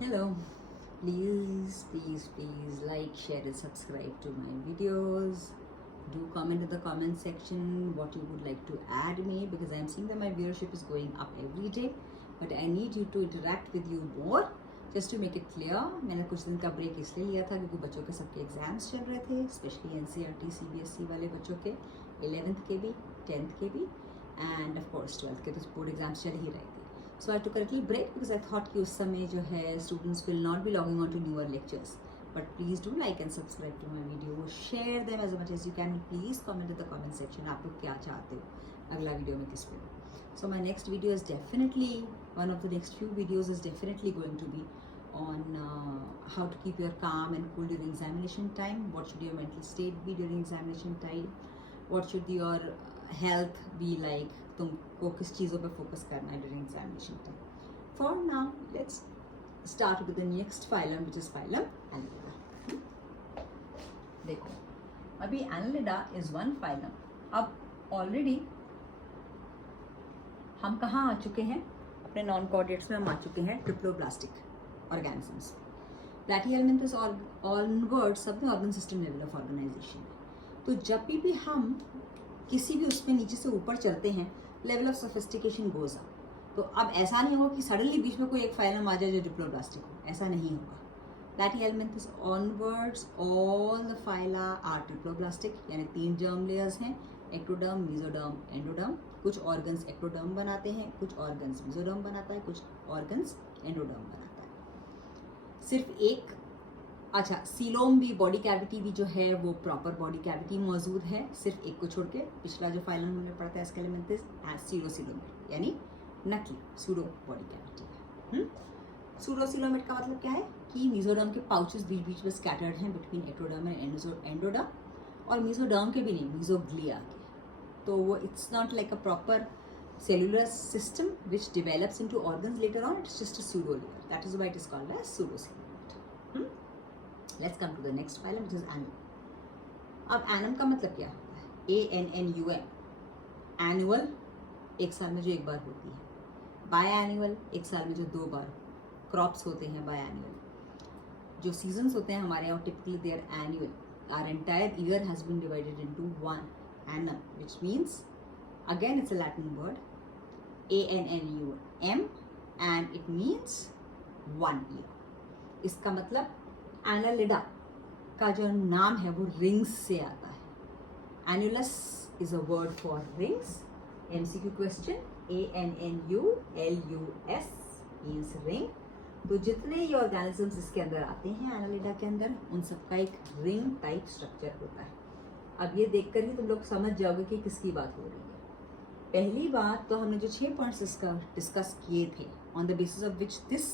Hello, please like, share, and subscribe to my videos. Do comment in the comment section what you would like to add me, because I'm seeing that my viewership is going up every day, but I need you to interact with you more. Just to make it clear, मैंने कुछ दिन का break इसलिए लिया था क्योंकि बच्चों के सबके एग्जाम्स चल रहे थे, स्पेशली एनसीईआरटी सीबीएसई वाले बच्चों के 11th के भी, 10th के भी, एंड ऑफ कोर्स 12th के तो बोर्ड एग्जाम्स चल ही रहे थे. So I took a little break because I thought कि उस समय जो है students will not be logging on to newer lectures. But please do like and subscribe to my video. Share them as much as you can. Please comment in the comment section आप लोग क्या चाहते हो अगला video में किस पे. So my next video is definitely, one of the next few videos is definitely going to be on how to keep your calm and cool during examination time. What should your mental state be during examination time? What should your health be like? तुमको किस चीज़ों पे focus करना है during examination time. For now let's start with the next phylum which is phylum Annelida. देखो अभी Annelida is one phylum. अब already हम कहाँ आ चुके हैं, अपने नॉन कोऑर्डिनेट्स में हम आ चुके हैं ट्रिप्लोब्लास्टिक ऑर्गेनिजम्स. प्लैटिहेल्मिन्थस और ऑनवर्ड सब में organ system level of organization है. तो जब भी हम किसी भी उसमें नीचे से ऊपर चलते हैं, level of sophistication goes up. तो अब ऐसा नहीं होगा कि सडनली बीच में कोई एक फाइलम आ जाए जो डिप्लोब्लास्टिक हो, ऐसा नहीं होगा. Platyhelminthes onwards all the phyla are triploblastic, यानी 3 जर्म लेयर्स हैं, एक्टोडर्म, मेसोडर्म, एंडोडर्म. कुछ ऑर्गन्स एक्टोडर्म बनाते हैं, कुछ ऑर्गन्स मेसोडर्म बनाता है, कुछ ऑर्गन्स एंडोडर्म बनाता है. सिर्फ एक अच्छा सीलोम भी, बॉडी कैविटी भी जो है वो प्रॉपर बॉडी कैविटी मौजूद है, सिर्फ एक को छोड़ के. पिछला जो फाइलम हमने पढ़ा था एस्केलेमेंथिस सीरोसिलोमेट, यानी नकली सूडो बॉडी कैविटी है. सूडोसिलोमेट का मतलब क्या है कि मेसोडर्म के पाउचेस बीच बीच में स्कैटर्ड हैं बिटवीन एक्टोडर्म एंड एंडोडर्म, और मेसोडर्म के भी नहीं, मेसोग्लिया के. तो वो it's not like a proper cellular system which develops into organs later on. It's just a pseudo layer. That is why it is called as pseudocoelomate. Let's come to the next phylum which is annum. अब annum का मतलब क्या होता है? ANNUM, annual, एक साल में जो एक बार होती है. biannual, एक साल में जो 2 बार. क्रॉप्स होते हैं biannual. जो सीजन्स होते हैं हमारे यहाँ typically they are annual. Our entire year has been divided into one annum, which means again it's a Latin word, ANNUM, and it means 1 year. इसका मतलब एनालिडा का जो नाम है वो रिंग्स से आता है. Annulus is a word for rings. MCQ question, ANNULUS means ring. तो जितने ये ऑर्गेनिजम्स इसके अंदर आते हैं एनालिडा के अंदर, उन सबका एक रिंग टाइप स्ट्रक्चर होता है. अब ये देखकर ही तुम लोग समझ जाओगे कि किसकी बात हो रही है. पहली बात तो हमने जो 6 पॉइंट्स डिस्कस किए थे, on the basis of which this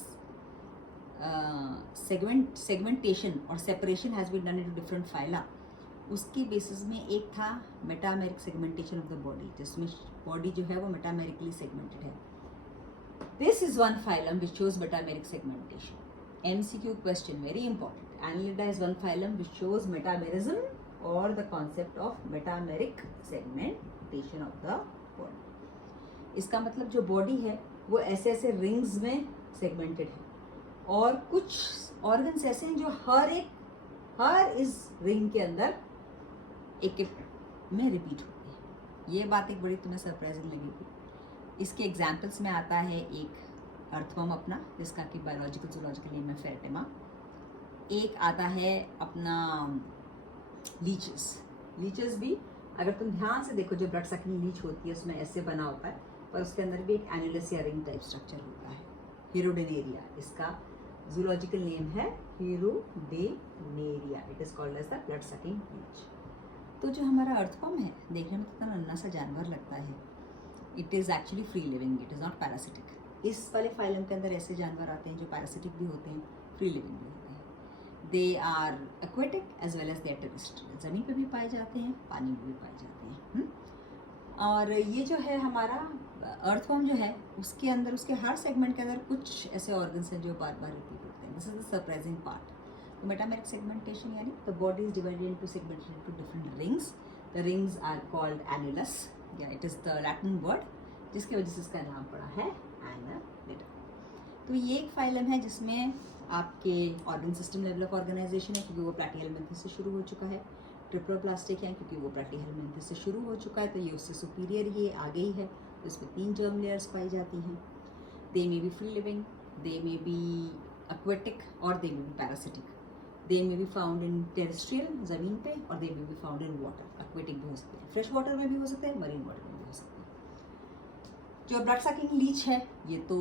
segmentation और separation has been done into different phyla, उसकी बेसिस में एक था metameric segmentation of the body, जिसमें बॉडी जो है वो मेटामेरिकली सेगमेंटेड है. This is one phylum which shows metameric segmentation. MCQ question very important. Annelida is one phylum which shows metamerism और the concept of metameric segmentation of the body. इसका मतलब जो body है वो ऐसे ऐसे रिंग्स में सेगमेंटेड है, और कुछ ऑर्गन्स ऐसे हैं जो हर इस रिंग के अंदर एक एक में रिपीट होते हैं. ये बात एक बड़ी तुम्हें सरप्राइजिंग लगेगी. इसके एग्जाम्पल्स में आता है एक अर्थवर्म अपना, जिसका कि बायोलॉजिकल जूलॉजिकल नेम है फेरेटेमा. एक आता है अपना लीचेस भी. अगर तुम ध्यान से देखो, जो ब्लड सकिंग लीच होती है उसमें ऐसे बना होता है, पर उसके अंदर भी एक एनुलस या रिंग टाइप स्ट्रक्चर होता है. हिरोडेनेरिया, इसका जूलॉजिकल नेम है Hirudinaria. It is called as the blood sucking leech. तो जो हमारा अर्थवर्म है, देखने में तो इतना नन्हा सा जानवर लगता है, it is actually free living, it is not parasitic. इस वाले फाइलम के अंदर ऐसे जानवर आते हैं जो पैरासिटिक भी होते हैं, फ्री लिविंग भी होते हैं. They are aquatic as well as they are terrestrial. ज़मीन पे भी पाए जाते हैं, पानी में भी पाए जाते हैं. और ये जो है हमारा अर्थवर्म जो है, उसके अंदर, उसके हर सेगमेंट के अंदर कुछ ऐसे ऑर्गन्स हैं जो बार बार रिपीट होते हैं. This is the surprising part. तो मेटामेरिक सेगमेंटेशन यानी the body is divided into segmented into different rings. The rings are called annulus, या it is the Latin word जिसकी वजह से इसका नाम पड़ा है एनालिडा. तो ये एक फाइलम है जिसमें आपके organ system level of organization है क्योंकि वो प्लैटीहेलमिन्थस से शुरू हो चुका है। ट्रिप्लोप्लास्टिक है क्योंकि वो प्लैटीहेलमिन्थस से शुरू हो चुका है, तो ये उससे सुपीरियर ही आगे ही है, तो इसमें 3 जर्म लेयर्स पाई जाती हैं। They may be free living, they may be aquatic और they may be parasitic. They may be found in terrestrial, ज़मीन पे, और they may be found in water. Aquatic भी हो सकते हैं, फ्रेश वाटर में भी हो सकते हैं, मरीन वाटर में भी हो सकते हैं। जो ब्लड सकिंग लीच है ये तो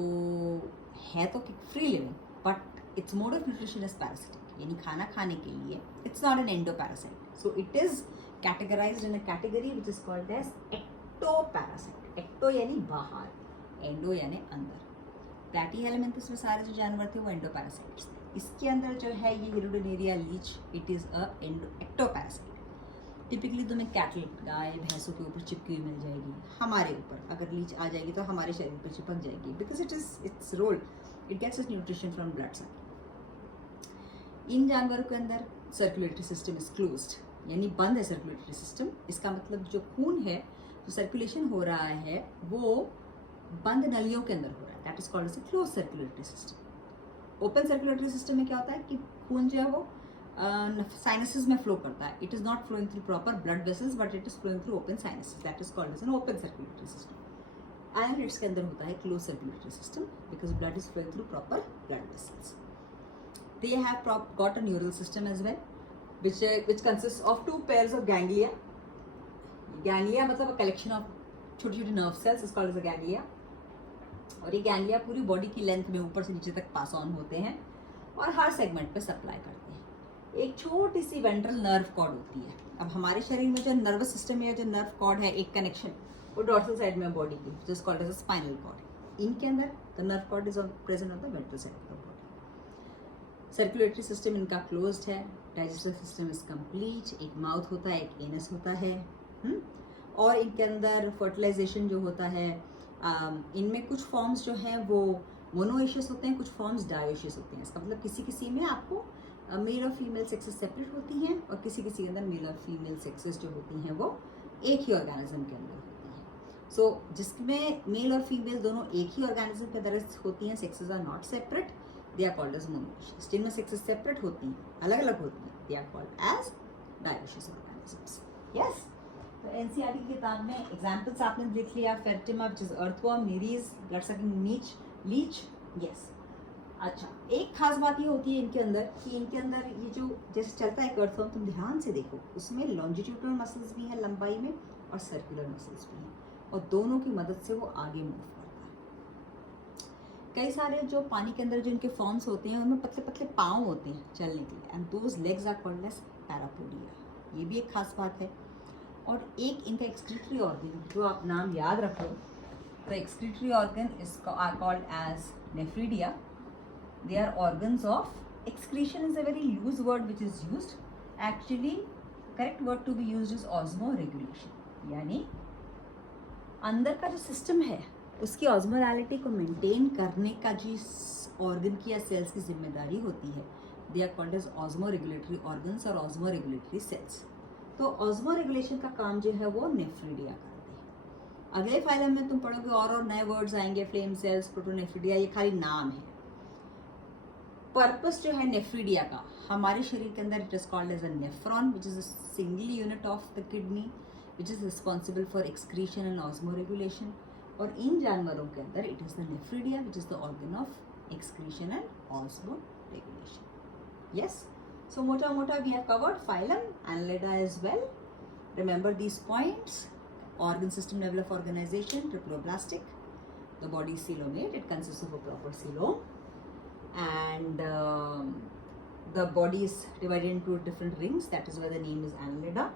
है तो free living, but its mode of nutrition is parasitic, यानी खाना खाने के लिए it's not an endoparasite, so it is categorized in a category which is called as ectoparasite. Ecto यानी बाहर, एंडो यानी अंदर। प्लैटीहेलमिन्थस में सारे जो जानवर थे वो एंडोपैरासाइट्स थे। इसके अंदर जो है ये Hirudinaria leech, it is a ectoparasite. Typically तुम्हें कैटल, गाय भैंसों के ऊपर चिपकी हुई मिल जाएगी, हमारे ऊपर अगर लीच आ जाएगी तो हमारे शरीर पर चिपक जाएगी, because it is its role, it gets its nutrition from blood sucking. इन जानवरों के अंदर सर्कुलेटरी सिस्टम इज क्लोज्ड, यानी बंद है सर्कुलेटरी सिस्टम। इसका मतलब जो खून है जो सर्कुलेशन हो रहा है वो बंद नलियों के अंदर हो रहा है, that is called as a close circulatory system. Open circulatory system में क्या होता है कि खून जो है वो साइनसेस में फ्लो करता है, it is not flowing through proper blood vessels but it is flowing through open sinuses, that is called as an open circulatory system. Annelids के अंदर होता है close circulatory system because blood is flowing through proper blood vessels. They have got a neural system as well, which consists of 2 pairs of ganglia. Ganglia मतलब a collection of छोटी छोटी nerve cells is called as a ganglia, और ये ganglia पूरी body की length में ऊपर से नीचे तक पास ऑन होते हैं और हर सेगमेंट पे सप्लाई करते हैं। एक छोटी सी वेंट्रल नर्व कॉर्ड होती है। अब हमारे शरीर में जो नर्वस सिस्टम या जो नर्व कॉर्ड है एक कनेक्शन, वो डॉर्सल साइड में बॉडी की, जिस called as a spinal cord. इनके अंदर the nerve cord is present on the ventral side of the body. Circulatory system इनका क्लोज्ड है, डाइजेस्टिव सिस्टम इज कंप्लीट, एक माउथ होता है, एक एनस होता है, और इनके अंदर फर्टिलाइजेशन जो होता है, इनमें कुछ फॉर्म्स जो हैं वो मोनोएशियस होते हैं, कुछ फॉर्म्स डायोशियस होते हैं। इसका मतलब किसी किसी में आपको मेल और फीमेल सेक्सेस सेपरेट होती हैं और किसी किसी के अंदर मेल और फीमेल सेक्सेस जो होती हैं वो एक ही ऑर्गेनिज्म के अंदर होती हैं। सो जिसमें मेल और फीमेल दोनों एक ही ऑर्गेनिज्म के अंदर होती हैं, sexes are not separate, they are called as monoecious. जिनमें सेक्सेस सेपरेट होती हैं, अलग अलग होती हैं, they are called as dioecious organisms. Yes, तो एनसीईआरटी की किताब में एग्जाम्पल्स आपने लिख लिया, Pheretima which is earthworm, Nereis, blood sucking leech. Yes, अच्छा, एक खास बात ये होती है इनके अंदर कि इनके अंदर ये जो जैसे चलता है अर्थवर्म, तुम ध्यान से देखो, उसमें लॉन्जिट्यूडनल मसल्स भी हैं लंबाई में और सर्कुलर मसल्स भी हैं, और दोनों की मदद से वो आगे मूव करता है। कई सारे जो पानी के अंदर जो इनके फॉर्म्स होते हैं उनमें पतले पतले पाँव होते हैं चलने के लिए, and those legs are called as parapodia. ये भी एक खास बात है। और एक इनका एक्सक्रीटरी ऑर्गन जो आप नाम याद रखो, the excretory organ is called as nephridia. They are organs of excretion is a very loose word which is used. Actually, correct word to be used is osmoregulation. यानी अंदर का जो सिस्टम है उसकी ऑस्मोलैलिटी को मेंटेन करने का जिस ऑर्गन की या सेल्स की जिम्मेदारी होती है, they are called as osmoregulatory organs और ऑस्मोरेगुलेटरी सेल्स। तो ऑस्मोरेगुलेशन का काम जो है वो नेफ्रिडिया करते हैं। अगले फाइलम में तुम पढ़ोगे और नए वर्ड्स आएंगे, फ्लेम सेल्स, प्रोटोनेफ्रिडिया, ये खाली नाम है। पर्पस जो है नेफ्रिडिया का हमारे शरीर के अंदर, it is called as a nephron which is a single unit of the kidney which is responsible for excretion and osmoregulation. और इन जानवरों के अंदर it is the nephridia which is the organ of excretion and osmoregulation. Yes, so मोटा मोटा we have covered phylum, Annelida as well. Remember these points: organ system level of organization, triploblastic, the body is coelomate, it consists of a proper coelom, and the body is divided into different rings, that is why the name is annelida.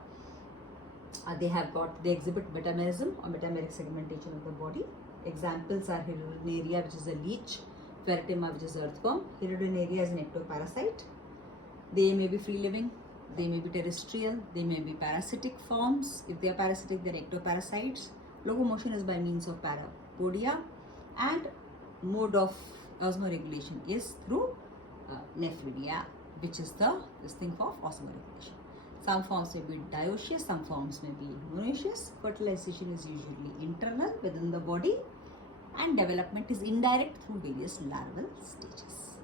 They exhibit metamerism or metameric segmentation of the body. Examples are Hirudinaria, which is a leech, Fertima, which is earthworm. Hirudinaria is an ectoparasite. They may be free living, they may be terrestrial, they may be parasitic forms. If they are parasitic, they are ectoparasites. Locomotion is by means of parapodia, and mode of osmoregulation is through nephridia, which is this thing for osmoregulation. Some forms may be dioecious, some forms may be monoecious. Fertilization is usually internal within the body, and development is indirect through various larval stages.